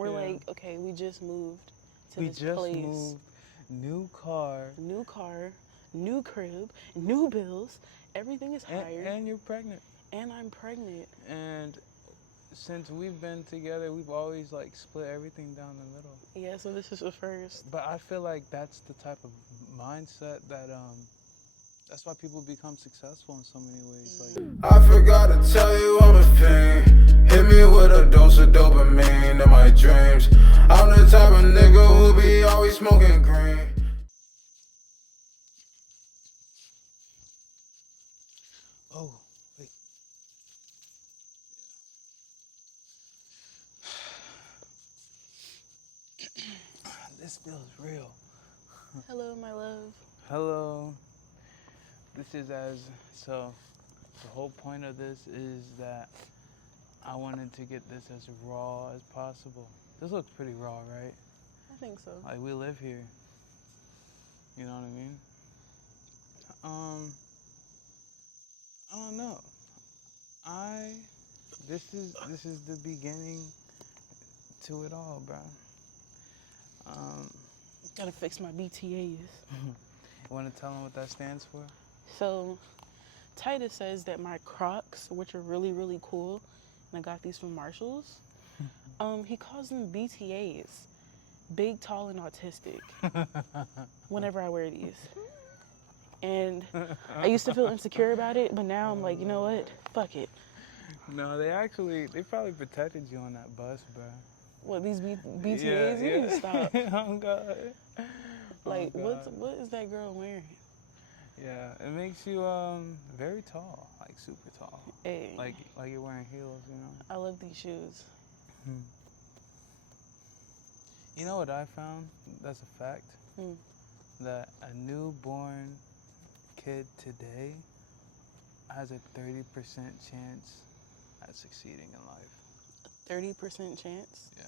We're like, okay, we just moved to We this just place. moved. New car. New car, new crib, new bills. Everything is higher. And you're pregnant. And I'm pregnant. And since we've been together, we've always like split everything down the middle. Yeah, so this is the first. But I feel like that's the type of mindset that that's why people become successful in so many ways. Like, I forgot to tell you I'm a fiend. Hit me with a dose of dopamine in my dreams. I'm the type of nigga who be always smoking green. oh, wait. This feels real. Hello, my love. Hello. This is so the whole point of this is that I wanted to get this as raw as possible. This looks pretty raw, right? I think so. Like, we live here. You know what I mean? I don't know. This is the beginning to it all, bro. Gotta fix my BTAs. You want to tell them what that stands for? So, Titus says that my Crocs, which are really, really cool, and I got these from Marshall's, he calls them BTAs. Big, tall, and autistic. Whenever I wear these. And I used to feel insecure about it, but now I'm like, you know what? Fuck it. No, they probably protected you on that bus, bro. What, these BTAs? Yeah, You need to stop. Oh, God. Like, Oh, God. what is that girl wearing? Yeah, it makes you very tall, like super tall. Hey, Like you're wearing heels, you know. I love these shoes. You know what I found? That's a fact. That a newborn kid today has a 30% chance at succeeding in life. 30% chance? Yeah.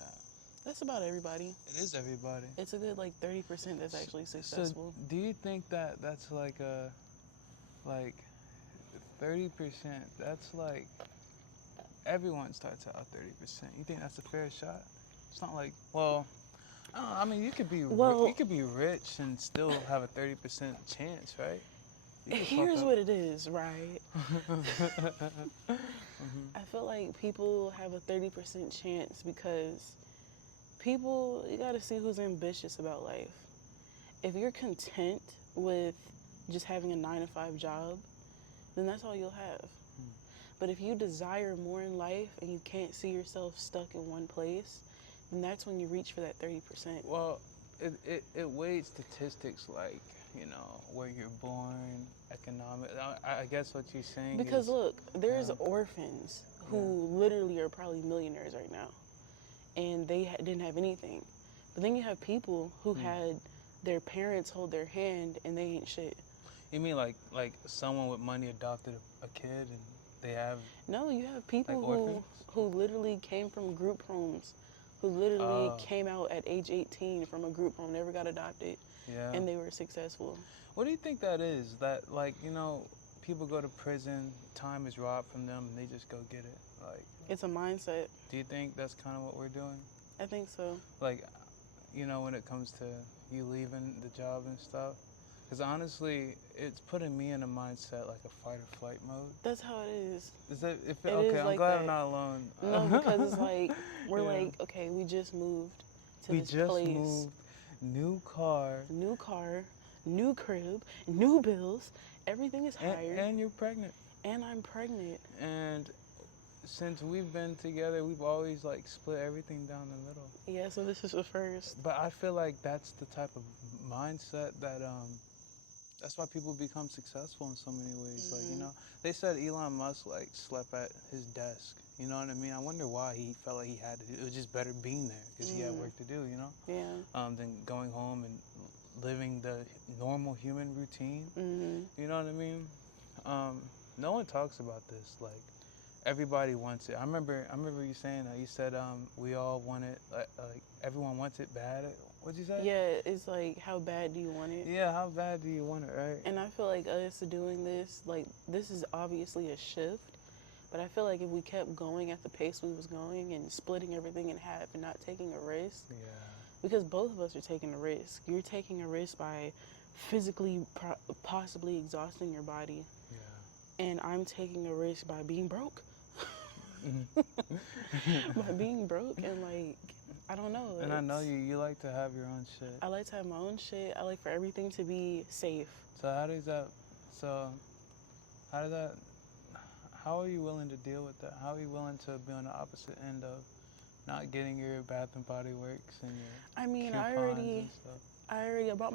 That's about everybody. It is everybody. It's a good 30% that's actually successful. So do you think that that's like 30%? That's like everyone starts out 30%. You think that's a fair shot? It's not like, well, I don't know, I mean, you could be rich and still have a 30% chance, right? Here's what it is, right? I feel like people have a 30% chance because you gotta see who's ambitious about life. If you're content with just having a 9-to-5 job, then that's all you'll have. But if you desire more in life and you can't see yourself stuck in one place, then that's when you reach for that 30%. Well, it weighs statistics like, you know, where you're born, economic. I guess what you're saying because is, look, there's orphans who literally are probably millionaires right now, and they didn't have anything. But then you have people who had their parents hold their hand and they ain't shit. You mean like someone with money adopted a kid and they have... No, you have people like who literally came from group homes, who literally came out at age 18 from a group home, never got adopted, and they were successful. What do you think that is? That, like, you know, people go to prison, time is robbed from them, and they just go get it. Like, it's a mindset. Do you think that's kind of what we're doing? I think so. Like, you know, when it comes to you leaving the job and stuff? Because honestly, it's putting me in a mindset like a fight or flight mode. That's how it is. Okay, I'm glad I'm not alone. No, because it's like, we're like, okay, we just moved to this place. We just moved. New car. New car, new crib, new bills. Everything is higher. And you're pregnant. And I'm pregnant. And since we've been together, we've always like split everything down the middle. Yeah, so this is the first. But I feel like that's the type of mindset that that's why people become successful in so many ways. Like, you know, they said Elon Musk like slept at his desk. You know what I mean? I wonder why he felt like he had to. It was just better being there because he had work to do. You know? Yeah. Than going home and living the normal human routine. You know what I mean? No one talks about this. Like, everybody wants it. I remember you saying that. You said we all want it. Like everyone wants it bad. What'd you say? Yeah, it's like, how bad do you want it? Yeah, how bad do you want it, right? And I feel like us doing this, like, this is obviously a shift, But I feel like if we kept going at the pace we was going and splitting everything in half and not taking a risk, Yeah. because both of us are taking a risk. You're taking a risk by physically possibly exhausting your body, Yeah. and I'm taking a risk by being broke. By being broke and like, I don't know. And I know you like to have your own shit. I like to have my own shit. I like for everything to be safe. So how are you willing to deal with that? How are you willing to be on the opposite end of not getting your Bath and Body Works and your I mean, coupons and stuff? I already bought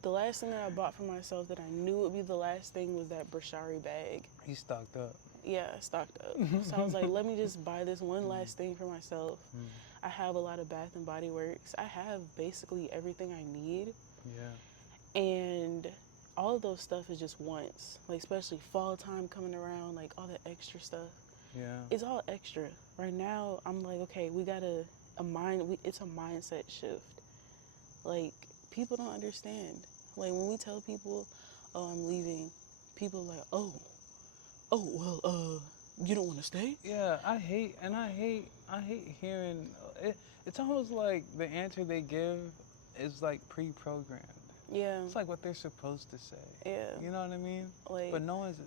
the last thing that I bought for myself that I knew would be the last thing was that Brashari bag. You stocked up. Yeah, stocked up. So I was like, let me just buy this one last thing for myself. I have a lot of Bath and Body Works. I have basically everything I need. Yeah. And all of those stuff is just once. Like, especially fall time coming around, like all that extra stuff. Yeah. It's all extra. Right now, I'm like, okay, we got it's a mindset shift. Like, people don't understand. Like, when we tell people, oh, I'm leaving, people are like, oh, well, you don't want to stay? Yeah, I hate hearing it. It's almost like the answer they give is like pre-programmed. Yeah. It's like what they're supposed to say. Yeah. You know what I mean? Like, but no one's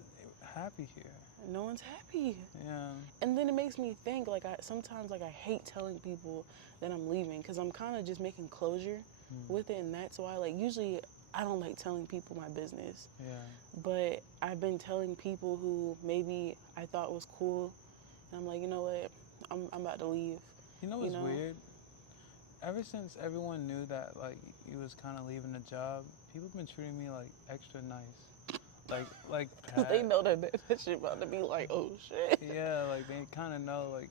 happy here. no one's happy. Yeah. And then it makes me think, like, sometimes I hate telling people that I'm leaving because I'm kind of just making closure with it, and that's why, like, usually I don't like telling people my business. Yeah. But I've been telling people who maybe I thought was cool, and I'm like, you know what, I'm about to leave. You know what's weird? Ever since everyone knew that, like, you was kind of leaving the job, people have been treating me, like, extra nice. Like Pat. They know that shit about to be like, oh, shit. Yeah, like, they kind of know, like,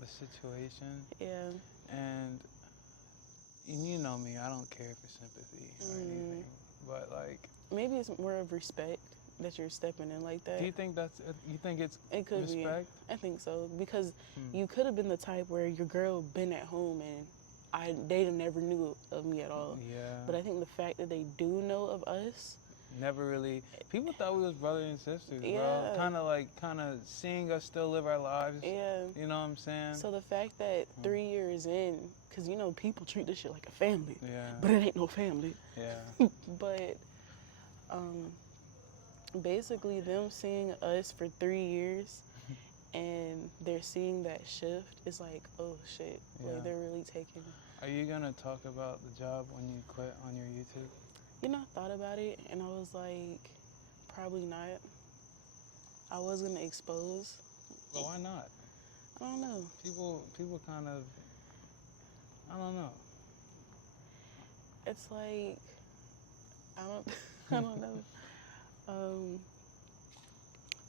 the situation. Yeah. And you know me, I don't care for sympathy or anything. But, like... Maybe it's more of respect that you're stepping in like that. Do you think it's It could respect? be. I think so. Because you could have been the type where your girl been at home and they never knew of me at all. Yeah. But I think the fact that they do know of us. Never really. People thought we was brothers and sisters, Yeah. bro. Kind of seeing us still live our lives. Yeah. You know what I'm saying? So the fact that 3 years in, because, people treat this shit like a family. Yeah. But it ain't no family. Yeah. But basically them seeing us for 3 years and they're seeing that shift, it's like, oh shit, Yeah. like they're really taking. Are you gonna talk about the job when you quit on your YouTube? I thought about it and I was like, probably not. I was gonna expose. Well, why not? I don't know. People kind of, I don't know. It's like, I don't know.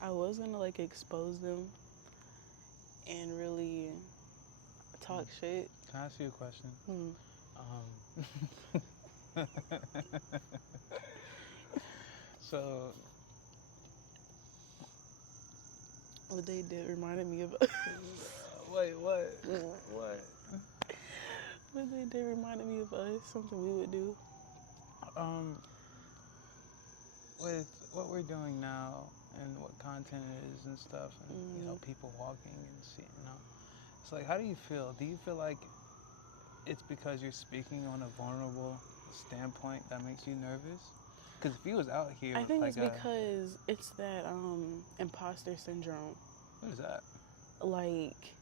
I was gonna like expose them and really talk shit. Can I ask you a question? So What they did reminded me of. wait, what? What? What they did reminded me of us. Something we would do. With what we're doing now and what content it is and stuff, and people walking and seeing, it's like, how do you feel? Do you feel like it's because you're speaking on a vulnerable standpoint that makes you nervous? Because if he was out here, I think like it's because it's that imposter syndrome. What is that? Like,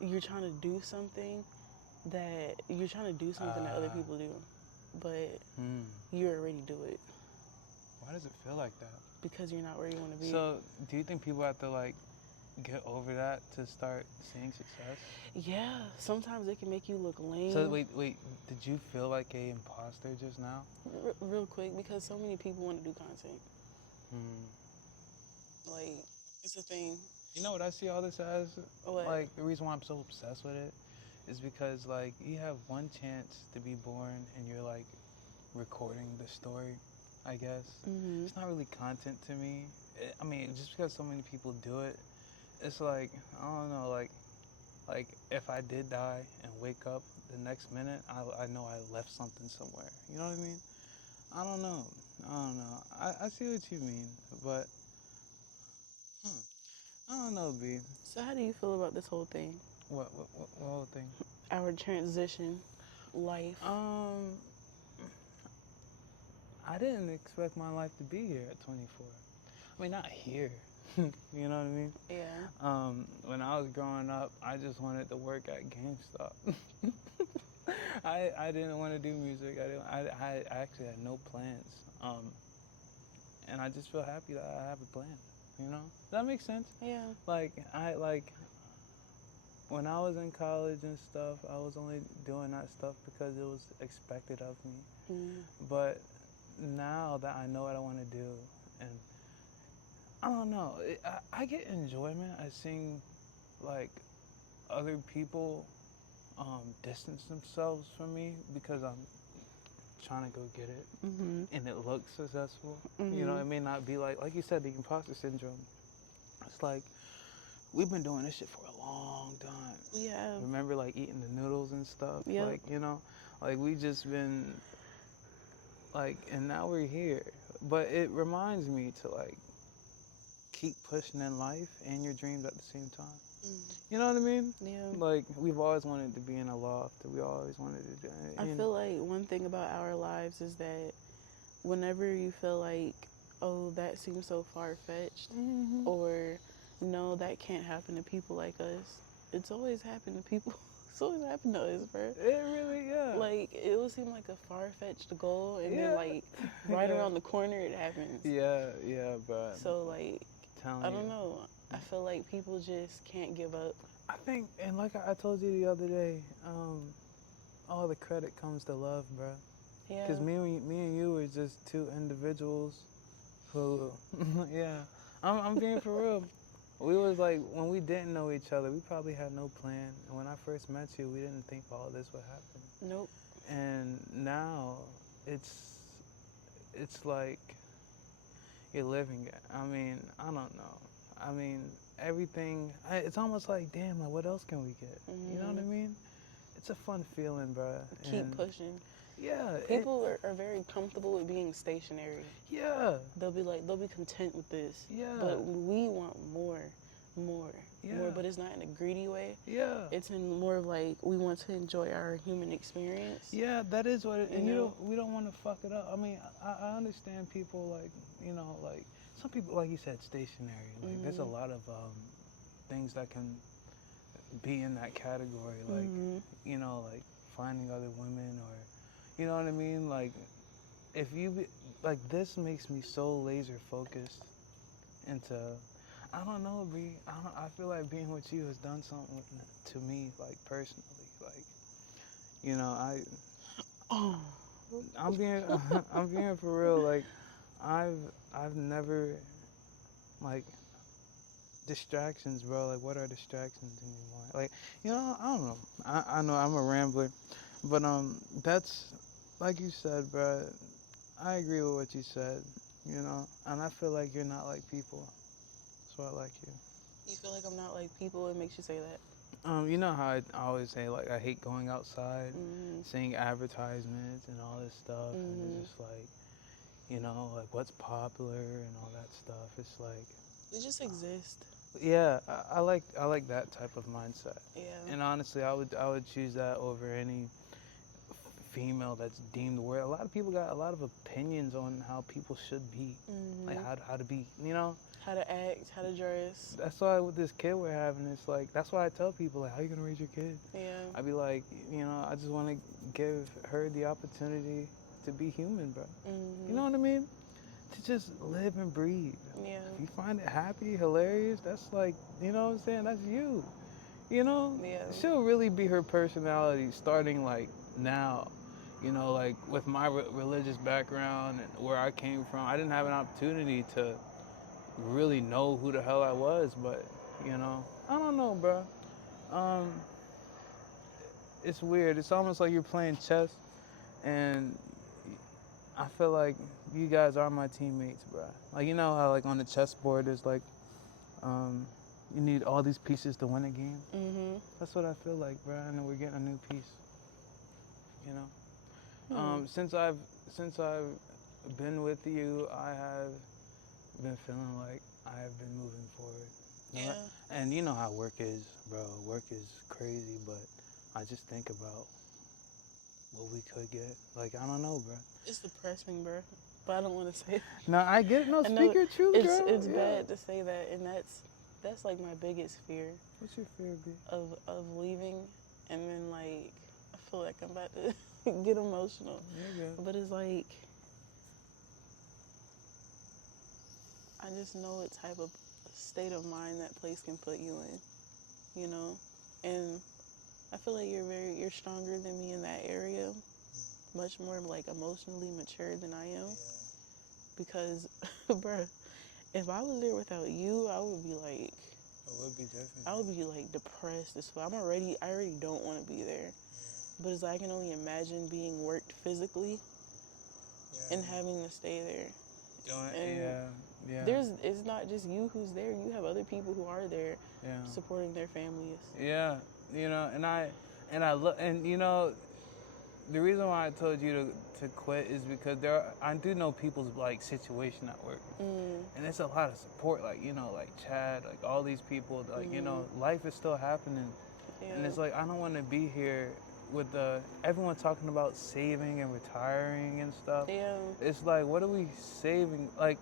you're trying to do something that other people do, but you already do it. Why does it feel like that? Because you're not where you want to be. So, do you think people have to, like, get over that to start seeing success? Yeah, sometimes it can make you look lame. So, wait, did you feel like a imposter just now? Real quick, because so many people want to do content. Like, it's a thing. You know what I see all this as? What? Like, the reason why I'm so obsessed with it is because, like, you have one chance to be born and you're, like, recording the story, I guess. It's not really content to me. I mean, just because so many people do it, it's like, I don't know, like if I did die and wake up the next minute, I know I left something somewhere. You know what I mean? I don't know. I see what you mean, but I don't know, B. So how do you feel about this whole thing? What whole thing? Our transition, life. I didn't expect my life to be here at 24. I mean, not here. You know what I mean? Yeah. When I was growing up, I just wanted to work at GameStop. I didn't want to do music. I actually had no plans. And I just feel happy that I have a plan. You know? Does that make sense? Yeah. Like when I was in college and stuff, I was only doing that stuff because it was expected of me. Mm. But now that I know what I want to do, and I don't know, I get enjoyment at seeing like other people distance themselves from me because I'm trying to go get it, and it looks successful. You know, it may not be like you said, the imposter syndrome. It's like we've been doing this shit for a long time. Yeah. Remember, like eating the noodles and stuff. Yep. Like, you know, like we just been like, and now we're here. But it reminds me to like keep pushing in life and your dreams at the same time. You know what I mean? Yeah. Like we've always wanted to be in a loft. We always wanted to do it. I feel like one thing about our lives is that whenever you feel like, oh, that seems so far-fetched, or no, that can't happen to people like us, it's always happened to people. It's always happened to us, bro. It really, yeah. Like, it would seem like a far-fetched goal, and Yeah. then, like, right Yeah. around the corner, it happens. Yeah, but So, like, telling I you. don't know. I feel like people just can't give up. I think, and like I told you the other day, all the credit comes to love, bro. Yeah. Because me and you were just two individuals who, yeah, I'm being for real. We was like, when we didn't know each other, we probably had no plan. And when I first met you, we didn't think all this would happen. Nope. And now, it's like you're living it. I mean, I don't know. I mean, everything, it's almost like, damn, like, what else can we get? You know what I mean? It's a fun feeling, bro. Keep pushing. Yeah. People are very comfortable with being stationary. Yeah. They'll be content with this. Yeah. But we want more. Yeah. More, but it's not in a greedy way. Yeah. It's in more of like, we want to enjoy our human experience. Yeah, that is what it is. And know? we don't want to fuck it up. I mean, I understand people like, you know, like, some people, like you said, stationary. Like, there's a lot of things that can be in that category. Like, you know, like finding other women or, you know what I mean? Like, if you, like, this makes me so laser focused into, I don't know, B. I feel like being with you has done something to me, like, personally. Like, you know, I'm being for real. Like, I've never, like, distractions, bro. Like, what are distractions anymore? Like, you know, I don't know. I know I'm a rambler, but that's, like you said, bro. I agree with what you said, you know, and I feel like you're not like people. That's why I like you. You feel like I'm not like people? It makes you say that. You know how I always say, like, I hate going outside, seeing advertisements and all this stuff, and it's just like, you know, like what's popular and all that stuff. It's like, We just exist. yeah, I like that type of mindset. Yeah. And honestly, I would choose that over any female that's deemed worthy. A lot of people got a lot of opinions on how people should be, like how to be, you know. How to act, how to dress. That's why with this kid we're having, it's like, that's why I tell people, like, how you gonna raise your kid? Yeah. I'd be like, you know, I just want to give her the opportunity to be human, bro. You know what I mean? To just live and breathe. Yeah. If you find it happy, hilarious, that's like, you know what I'm saying? That's you. You know? Yeah. She'll really be her personality starting like now. You know, like with my religious background and where I came from, I didn't have an opportunity to really know who the hell I was, but, you know, I don't know, bro. It's weird. It's almost like you're playing chess, and I feel like you guys are my teammates, bro. Like, you know how, like, on the chessboard, there's like, you need all these pieces to win a game. That's what I feel like, bro. And we're getting a new piece. You know. Since I've been with you, I have been feeling like I have been moving forward. Yeah. And you know how work is, bro. Work is crazy, but I just think about what we could get. Like, I don't know, bro. It's depressing, bro. But I don't want to say that. No, I get it. No, I know speak your truth, girl. it's Yeah. bad to say that, and that's like my biggest fear What's your fear, B? of leaving, and then like I feel like I'm about to get emotional, You're good. but it's like I just know what type of state of mind that place can put you in, you know, and I feel like you're stronger than me in that area, much more like emotionally mature than I am, because, bruh, if I was there without you, I would be like, It would be different. I would be like depressed as well. I already don't want to be there, but it's like I can only imagine being worked physically and having to stay there. Yeah. It's not just you who's there. You have other people who are there Yeah. supporting their families. Yeah, you know, and you know, the reason why I told you to quit is because I do know people's like situation at work, and it's a lot of support. Like, you know, like Chad, like all these people. Like, you know, life is still happening, and it's like I don't want to be here with everyone talking about saving and retiring and stuff. Yeah. It's like, what are we saving? Like,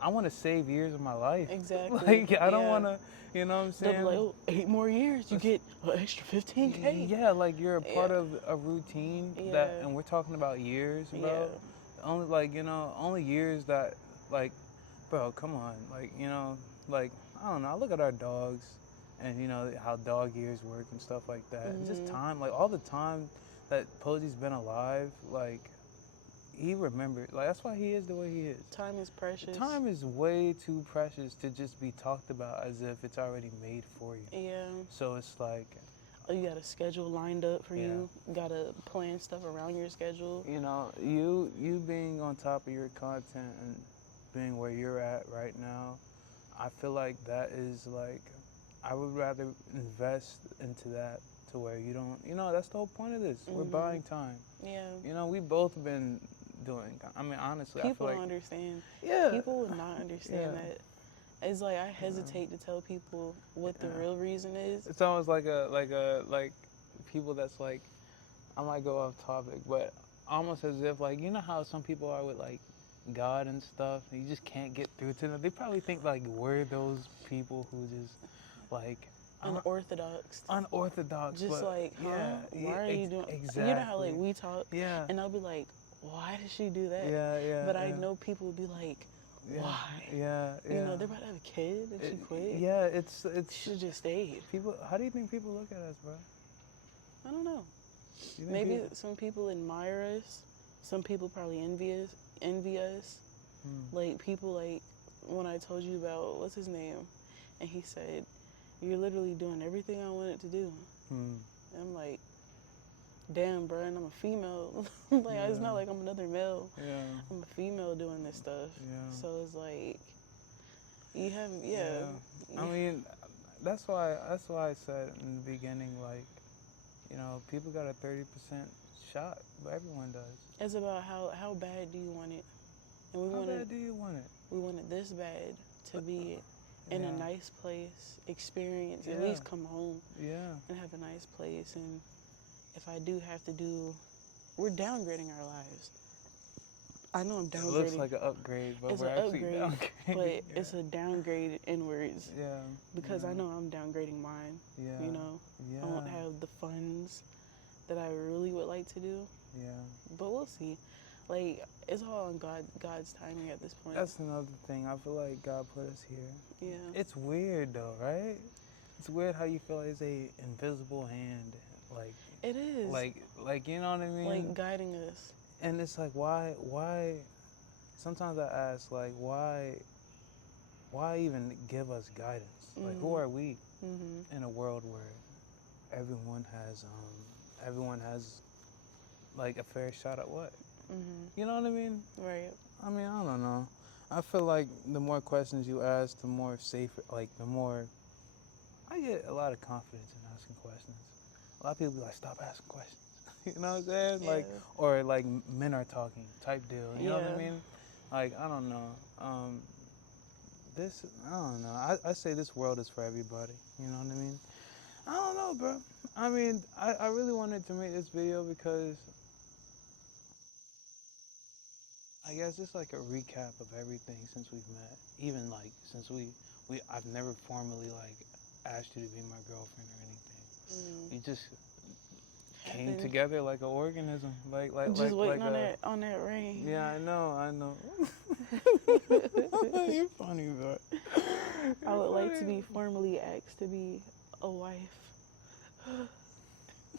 I want to save years of my life. Exactly. Like, I don't want to, you know what I'm saying? They'll be like, oh, 8 more years, you get an extra $15K. Yeah, like you're a part of a routine and we're talking about years, bro. Yeah. Only like, you know, only years that like, bro, come on. Like, you know, like, I don't know, I look at our dogs and you know how dog years work and stuff like that. And just time, like all the time that Posey's been alive, like he remembered. Like that's why he is the way he is. Time is precious. Time is way too precious to just be talked about as if it's already made for you. Yeah. So it's like, you got a schedule lined up for you. You got to plan stuff around your schedule. you know, you being on top of your content and being where you're at right now, I feel like that is like, I would rather invest into that to where you don't, you know, that's the whole point of this. We're buying time. Yeah. You know, we both been doing, I mean, honestly, People I don't feel like, understand. yeah. People would not understand that. It's like I hesitate to tell people what the real reason is. It's almost like people that's like, I might go off topic, but almost as if like, you know how some people are with like God and stuff, and you just can't get through to them. They probably think like we're those people who just like Unorthodox. Unorthodox. Just but, like, huh? Why are you doing? Exactly. You know how like we talk, Yeah. and I'll be like, why did she do that? Yeah. But I know people would be like, why? Yeah. You know, they're about to have a kid and she quit. Yeah, it's. She should have just stayed. People. How do you think people look at us, bro? I don't know. You think Maybe some people admire us. Some people probably envy us. Like people like when I told you about what's his name, and he said, "You're literally doing everything I wanted to do." And I'm like, "Damn, bro," and I'm a female. Like it's not like I'm another male. Yeah. I'm a female doing this stuff. Yeah. So it's like you have I mean, that's why I said in the beginning, like, you know, people got a 30% shot, but everyone does. It's about how bad do you want it, and How bad do you want it? we want it this bad to be in a nice place, experience, at least come home and have a nice place. And if I do have to we're downgrading our lives. I know I'm downgrading. It looks like an upgrade, but It's we're an actually upgrade, downgrading. but it's a downgrade inwards. Yeah. Because I know I'm downgrading mine. Yeah. You know, Yeah. I won't have the funds that I really would like to do. Yeah. But we'll see. Like it's all on God's timing at this point. That's another thing. I feel like God put us here. Yeah. It's weird though, right? It's weird how you feel like it's a invisible hand, like. It is. Like you know what I mean? Like guiding us. And it's like, why? Sometimes I ask, like, why even give us guidance? Like, who are we in a world where everyone has like a fair shot at what? You know what I mean? Right. I mean, I don't know. I feel like the more questions you ask, the more safer, like the more I get a lot of confidence in asking questions. A lot of people be like, stop asking questions. You know what I'm saying? Yeah. Like, or like men are talking type deal. You know what I mean? Like, I don't know. I don't know. I say this world is for everybody. You know what I mean? I don't know, bro. I mean, I really wanted to make this video because I guess it's like a recap of everything since we've met. Even like since I've never formally like asked you to be my girlfriend or anything. We just came together like an organism, like just waiting like on that ring. Yeah, I know. You're funny, bro. I would like to be formally asked to be a wife.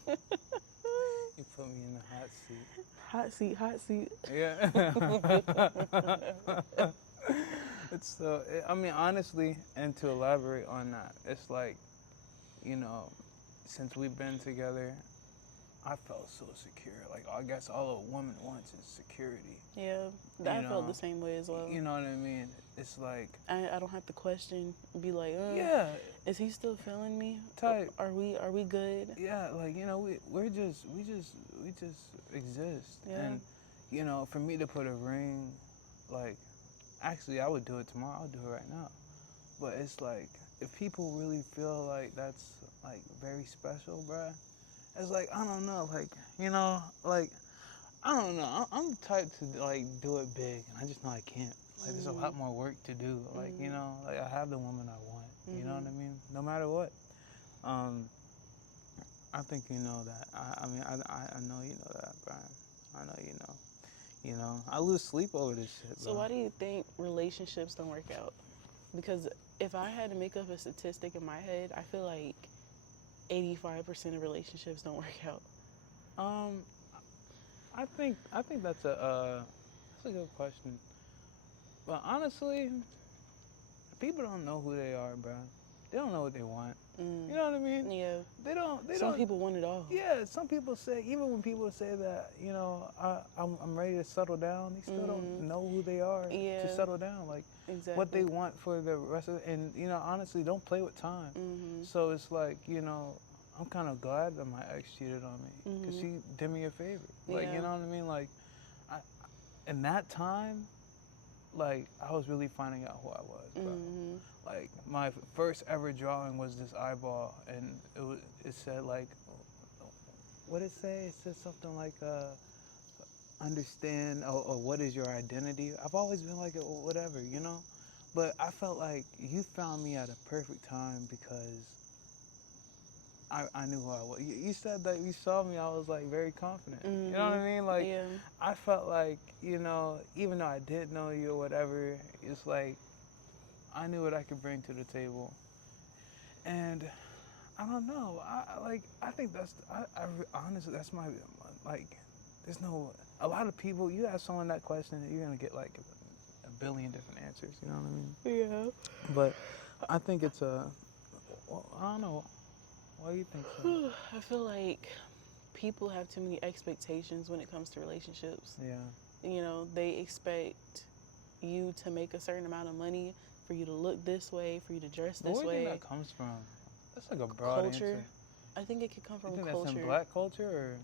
You put me in the hot seat. Hot seat. Yeah. It's so. I mean, honestly, and to elaborate on that, it's like, you know, since we've been together, I felt so secure. Like, I guess all a woman wants is security. Yeah, I felt the same way as well. You know what I mean? It's like I don't have to question, be like, yeah, is he still feeling me? Type. Are we good? Yeah, like, you know, we just exist. Yeah. And, you know, for me to put a ring, like, actually I would do it tomorrow. I'll do it right now. But it's like, if people really feel like that's like very special, bruh, it's like, I don't know, like, you know, like, I don't know. I'm the type to like do it big, and I just know I can't. Like, there's a lot more work to do. Like, you know, like I have the woman I want. You know what I mean? No matter what. I think you know that. I mean, I know you know that, Brian. I know you know. You know, I lose sleep over this shit. So why do you think relationships don't work out? Because if I had to make up a statistic in my head, I feel like 85% of relationships don't work out. I think that's a good question. But honestly, people don't know who they are, bro. They don't know what they want. You know what I mean? Yeah. They don't. Some people want it all. Yeah. Some people say, even when people say that, you know, I'm ready to settle down, they still don't know who they are to settle down. Like, exactly. what they want for the rest of it. And, you know, honestly, don't play with time. So it's like, you know, I'm kind of glad that my ex cheated on me because she did me a favor. Like, you know what I mean? Like, in that time, like, I was really finding out who I was, bro. Like, my first ever drawing was this eyeball, and it said, like, what did it say? It said something like, understand, or what is your identity? I've always been like, whatever, you know? But I felt like you found me at a perfect time because I knew who I was. You said that you saw me, I was like very confident. You know what I mean? Like, I felt like, you know, even though I did know you or whatever, it's like, I knew what I could bring to the table. And I don't know, I think that's, honestly, that's my, like, there's no, a lot of people, you ask someone that question, you're gonna get like a billion different answers, you know what I mean? Yeah. But I think it's I don't know. Why do you think so? I feel like people have too many expectations when it comes to relationships. Yeah. You know, they expect you to make a certain amount of money, for you to look this way, for you to dress this way. Where do you think that comes from? That's like a broad culture. answer. I think it could come from you think culture. That's in black culture, or?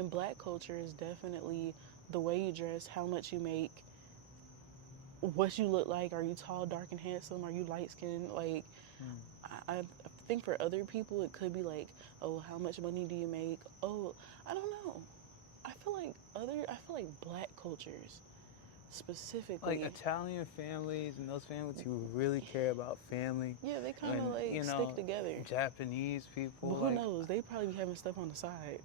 In black culture is definitely the way you dress, how much you make, what you look like. Are you tall, dark, and handsome? Are you light skinned? Like, I think for other people it could be like, oh, how much money do you make? Oh, I don't know. I feel like black cultures specifically, like Italian families and those families who really care about family. Yeah, they kind of like, you know, stick together. Japanese people. But who knows? They probably be having stuff on the side.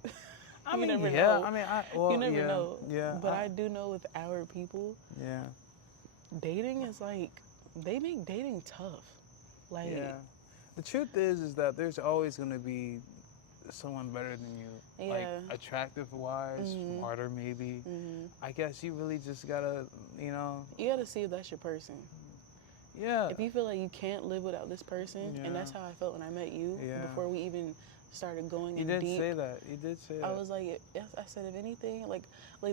I mean, never yeah. know. I mean, you never know. Yeah. But I do know with our people. Yeah. Dating is like, they make dating tough. Like. Yeah. The truth is that there's always going to be someone better than you. Like, attractive wise, smarter maybe. I guess you really just gotta, you know. You gotta see if that's your person. Yeah. If you feel like you can't live without this person, and that's how I felt when I met you, before we even started going in deep. You did say that. You did say that. I was like, I said, if anything, like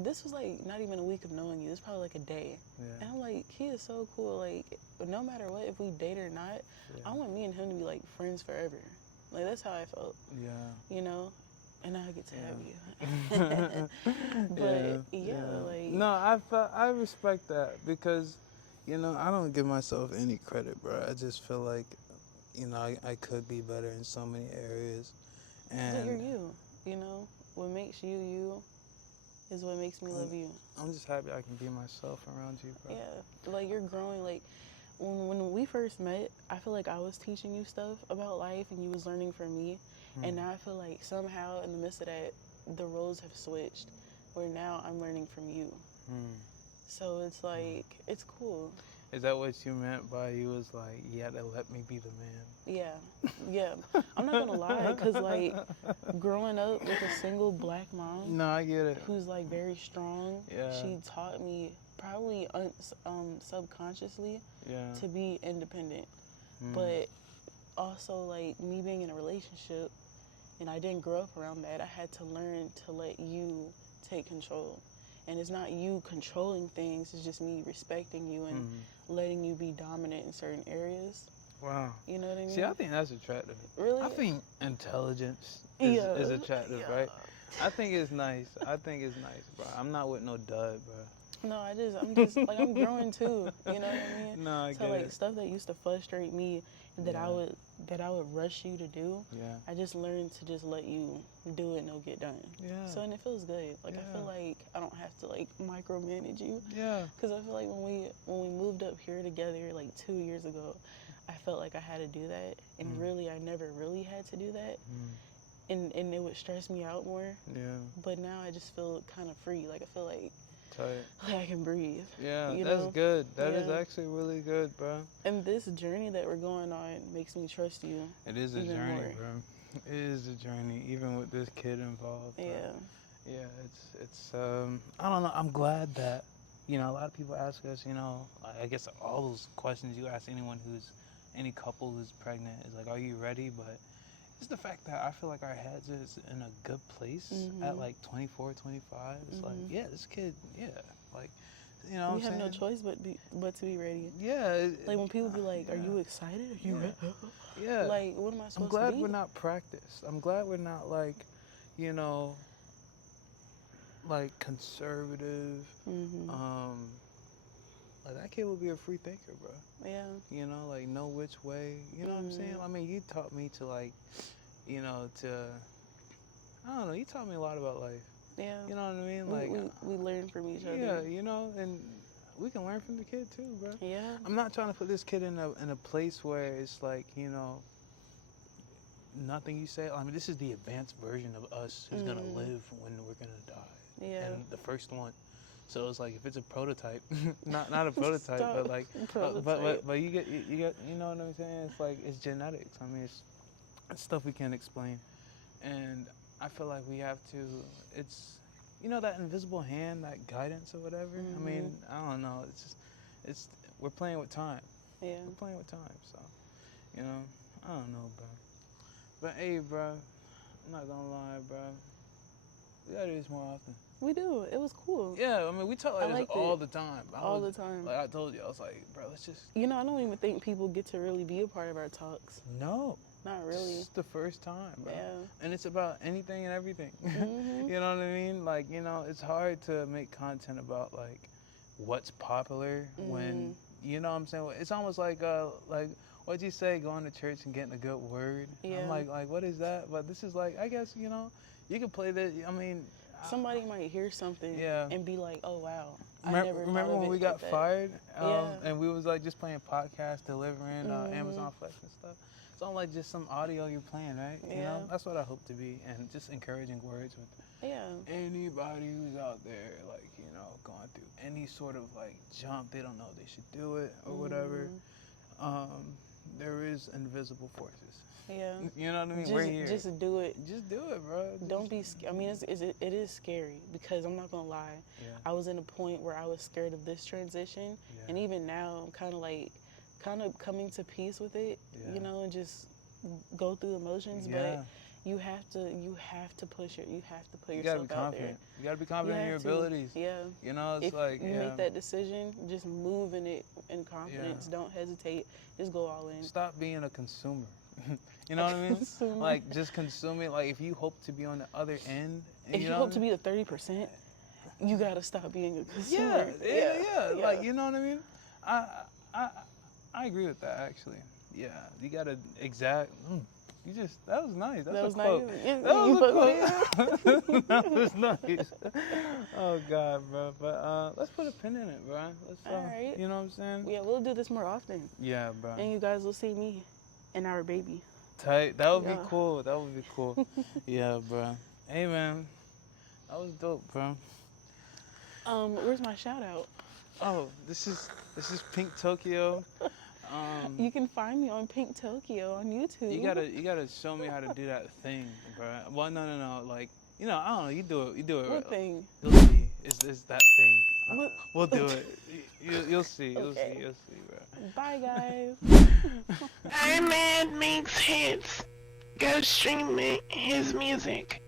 this was like not even a week of knowing you. This was probably like a day. Yeah. And I'm like, he is so cool. Like, no matter what, if we date or not, I want me and him to be like friends forever. Like, that's how I felt. Yeah. You know? And now I get to have you. But, like. No, I respect that because, you know, I don't give myself any credit, bro. I just feel like, you know, I could be better in so many areas. But you're And you, you know? What makes you you is what makes me love you. I'm just happy I can be myself around you, bro. Yeah, like you're growing. Like when we first met, I feel like I was teaching you stuff about life and you was learning from me. And now I feel like somehow in the midst of that, the roles have switched where now I'm learning from you. So it's like, it's cool. Is that what you meant by you was like, you had to let me be the man? Yeah. I'm not gonna lie, because like growing up with a single black mom. No, I get it. Who's like very strong. Yeah. She taught me probably subconsciously to be independent. But also like me being in a relationship and I didn't grow up around that, I had to learn to let you take control. And it's not you controlling things, it's just me respecting you and letting you be dominant in certain areas. Wow. You know what I mean? See, I think that's attractive. Really? I think intelligence is attractive, right? I think it's nice. I think it's nice, bro. I'm not with no dud, bro. No, I'm just like, I'm growing too. You know what I mean? No, I so get like it. stuff that used to frustrate me that I would rush you to do. Yeah. I just learned to just let you do it and it'll get done. Yeah. So and it feels good. Like I feel like I don't have to like micromanage you. Yeah. Because I feel like when we moved up here together like 2 years ago, I felt like I had to do that, and really I never really had to do that. And it would stress me out more. Yeah. But now I just feel kind of free. Like I feel like I can breathe. Yeah, you that's know? good. That is actually really good, bro. And this journey that we're going on makes me trust you. It is a even journey, more. bro. It is a journey, even with this kid involved. Bro. Yeah. Yeah, it's I don't know. I'm glad that, you know, a lot of people ask us, you know, I guess all those questions you ask any couple who's pregnant is like, are you ready? But it's the fact that I feel like our heads is in a good place at like 24, 25. It's like, yeah, this kid, like, you know what we I'm have saying? no choice but to be ready. Yeah. Like when people be like, are you excited? Are you ready? Yeah. Like, what am I supposed to be? I'm glad we're not practiced. I'm glad we're not like, you know, like conservative. Like that kid would be a free thinker, bro. Yeah. You know, like know which way. You know what I'm saying? I mean, you taught me to like, you know, I don't know. You taught me a lot about life. Yeah. You know what I mean? Like we learn from each other. Yeah, you know, and we can learn from the kid too, bro. Yeah. I'm not trying to put this kid in a place where it's like, you know, nothing you say. I mean, this is the advanced version of us who's gonna live when we're gonna die. Yeah. And the first one. So it's like if it's a prototype, not a prototype, but like, but you get you know what I'm saying? It's like it's genetics. I mean, it's stuff we can't explain, and I feel like we have to. It's, you know, that invisible hand, that guidance or whatever. I mean, I don't know. It's we're playing with time. Yeah. We're playing with time. So, you know, I don't know, bro. But hey, bro, I'm not gonna lie, bro. We gotta do this more often. We do. It was cool. Yeah, I mean, we talk like this all the time. All the time. Like I told you, I was like, bro, let's just. You know, I don't even think people get to really be a part of our talks. No. Not really. It's the first time, bro. Yeah. And it's about anything and everything. You know what I mean? Like, you know, it's hard to make content about like what's popular when, you know what I'm saying? It's almost like what'd you say, going to church and getting a good word? Yeah. I'm like, what is that? But this is like, I guess, you know, you can play that. I mean, somebody might hear something and be like, oh, wow. Remember when we got fired? Yeah. And we was like just playing podcast, delivering Amazon Flex and stuff. It's all like just some audio you're playing, right? Yeah. You know, that's what I hope to be, and just encouraging words with anybody who's out there, like, you know, going through any sort of like jump. They don't know they should do it or whatever. There is invisible forces. Yeah. You know what I mean? We're here. Just do it. Just do it, bro. Don't be scared. I mean, it is scary because I'm not going to lie. Yeah. I was in a point where I was scared of this transition. Yeah. And even now, I'm kind of coming to peace with it, you know, and just go through emotions. But you have to push it. You have to put yourself out there. You got to be confident in your abilities. Yeah. You know, it's if like, you make that decision, just move in it in confidence. Don't hesitate. Just go all in. Stop being a consumer. You know what I mean? Like, just consuming. Like, if you hope to be on the other end. If you hope to be the 30%, you got to stop being a consumer. Yeah. Like, you know what I mean? I agree with that actually. Yeah, you gotta You just that was nice. That's That was a quote. nice. That was a quote. That was nice. Oh God, bro. But let's put a pin in it, bro. Let's. All right. You know what I'm saying? Yeah, we'll do this more often. Yeah, bro. And you guys will see me and our baby. Tight. That would be Yeah. cool. That would be cool. Yeah, bro. Hey, man. That was dope, bro. Where's my shout out? Oh, this is PinkTokyo. You can find me on PinkTokyo on YouTube. You gotta show me how to do that thing, bro. Well, no. Like, I don't know. You do it. What thing? You'll see. It's that thing. What? We'll do it. You'll see. You'll Okay. see. You'll see, bro. Bye, guys. Our man makes hits. Go stream his music.